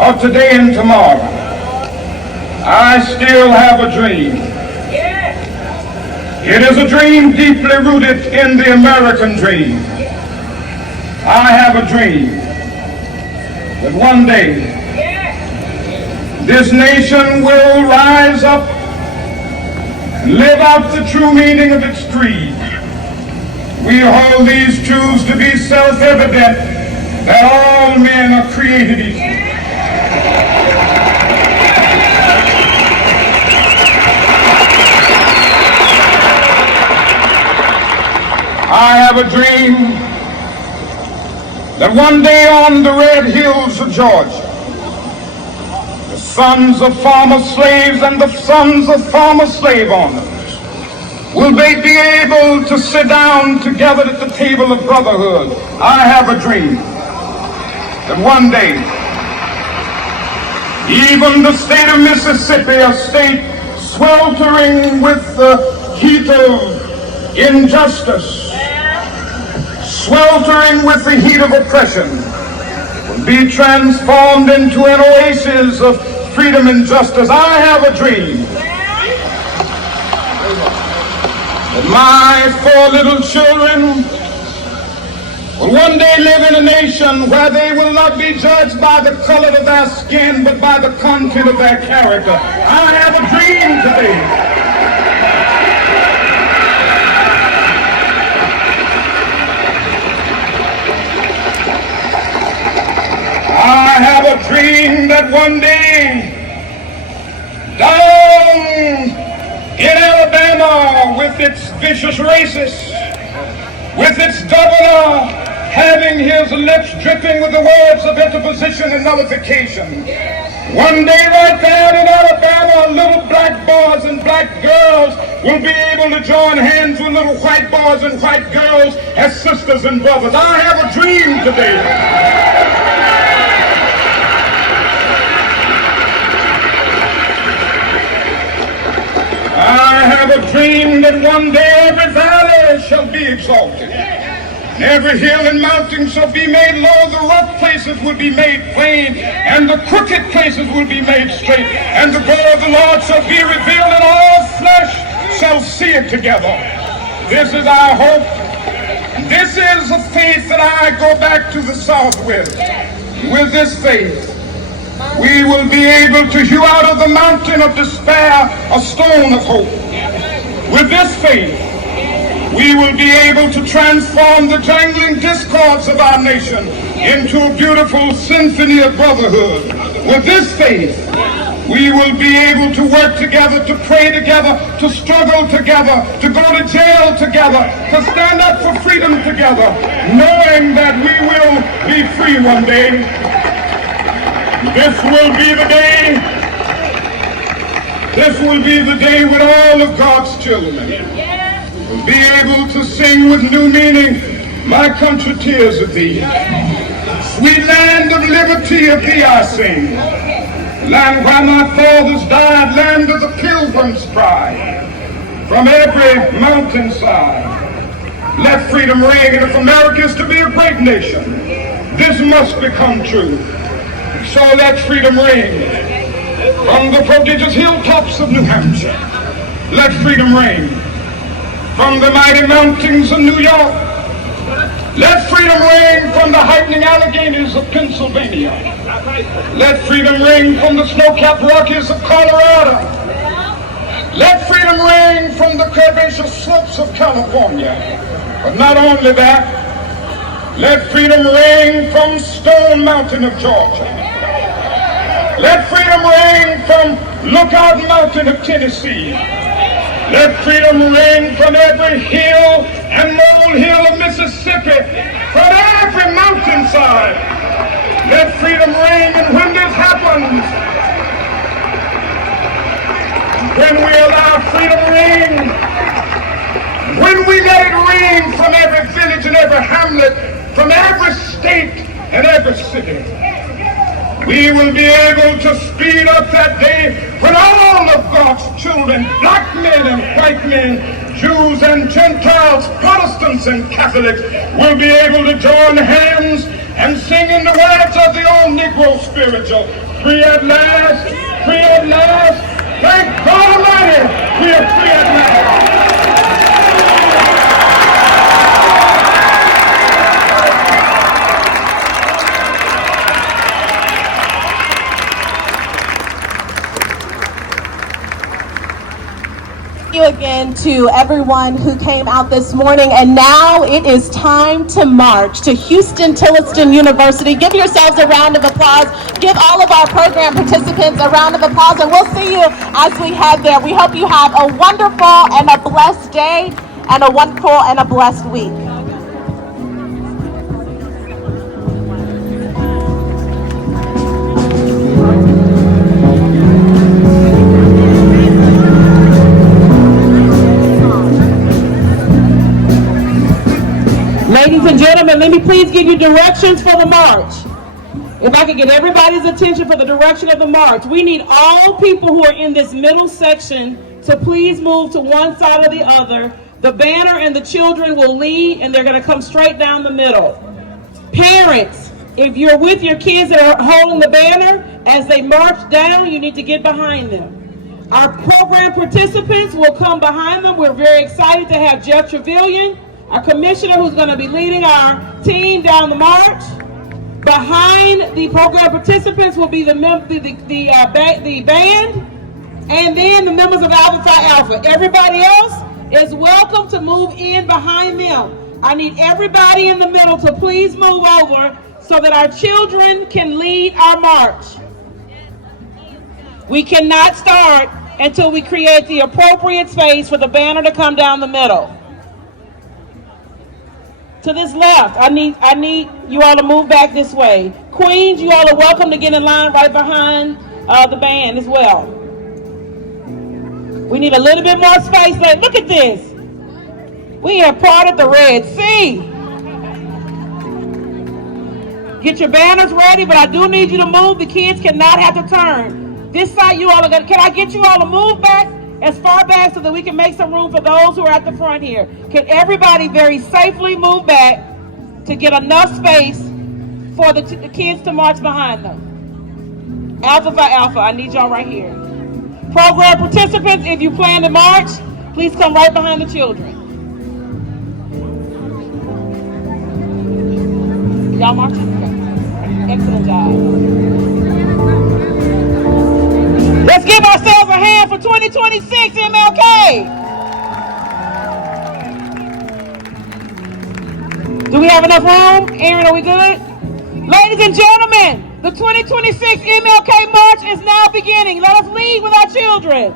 of today and tomorrow. I still have a dream. It is a dream deeply rooted in the American dream. I have a dream that one day this nation will rise up and live out the true meaning of its creed. We hold these truths to be self-evident, that all men are created equal. I have a dream that one day on the red hills of Georgia, the sons of former slaves and the sons of former slave owners will they be able to sit down together at the table of brotherhood. I have a dream that one day, even the state of Mississippi, a state sweltering with the heat of injustice, sweltering with the heat of oppression, will be transformed into an oasis of freedom and justice. I have a dream that my 4 little children will one day live in a nation where they will not be judged by the color of their skin, but by the content of their character. I have a dream today. I have a dream that one day, down in Alabama, with its vicious racists, with its governor having his lips dripping with the words of interposition and nullification, one day right there in Alabama, little black boys and black girls will be able to join hands with little white boys and white girls as sisters and brothers. I have a dream today. I have a dream that one day every valley shall be exalted. Every hill and mountain shall be made low. The rough places will be made plain, and the crooked places will be made straight. And the glory of the Lord shall be revealed, and all flesh shall see it together. This is our hope. This is a faith that I go back to the South with. With this faith, we will be able to hew out of the mountain of despair a stone of hope. With this faith, we will be able to transform the jangling discords of our nation into a beautiful symphony of brotherhood. With this faith, we will be able to work together, to pray together, to struggle together, to go to jail together, to stand up for freedom together, knowing that we will be free one day. This will be the day. This will be the day when all of God's children will be able to sing with new meaning, my country tears of thee. Sweet land of liberty of thee I sing. Land where my fathers died, land of the pilgrim's pride. From every mountainside, let freedom ring. And if America is to be a great nation, this must become true. So let freedom ring. From the prodigious hilltops of New Hampshire, let freedom ring. From the mighty mountains of New York, let freedom ring. From the heightening Alleghenies of Pennsylvania, let freedom ring. From the snow-capped Rockies of Colorado, let freedom ring. From the curvaceous slopes of California. But not only that, let freedom ring from Stone Mountain of Georgia. Let freedom ring from Lookout Mountain of Tennessee. Let freedom ring from every hill and molehill of Mississippi, from every mountainside. Let freedom ring. And when this happens, when we allow freedom ring, when we let it ring from every village and every hamlet, from every state and every city, we will be able to speed up that day when all of God's children, black men and white men, Jews and Gentiles, Protestants and Catholics, will be able to join hands and singing the words of the old Negro spiritual. Free at last, free at last. Thank God Almighty, we are free at last. Thank you again to everyone who came out this morning, and now it is time to march to Huston-Tillotson University. Give yourselves a round of applause. Give all of our program participants a round of applause, and we'll see you as we head there. We hope you have a wonderful and a blessed day and a wonderful and a blessed week. Ladies and gentlemen, let me please give you directions for the march. If I could get everybody's attention for the direction of the march. We need all people who are in this middle section to please move to one side or the other. The banner and the children will lead, and they're going to come straight down the middle. Parents, if you're with your kids that are holding the banner, as they march down, you need to get behind them. Our program participants will come behind them. We're very excited to have Jeff Trevelyan, our commissioner, who's going to be leading our team down the march. Behind the program participants will be the band, and then the members of Alpha Phi Alpha. Everybody else is welcome to move in behind them. I need everybody in the middle to please move over so that our children can lead our march. We cannot start until we create the appropriate space for the banner to come down the middle. To this left, I need you all to move back this way. Queens, you all are welcome to get in line right behind the band as well. We need a little bit more space. Like, look at this. We have parted the Red Sea. Get your banners ready, but I do need you to move. The kids cannot have to turn. This side, you all are going to, can I get you all to move back as far back so that we can make some room for those who are at the front here? Can everybody very safely move back to get enough space for the kids to march behind them? Alpha Phi Alpha, I need y'all right here. Program participants, if you plan to march, please come right behind the children. Y'all marching? Okay. Excellent job. Let's give ourselves a hand for 2026 MLK. Do we have enough room? Aaron, are we good? Ladies and gentlemen, the 2026 MLK March is now beginning. Let us lead with our children.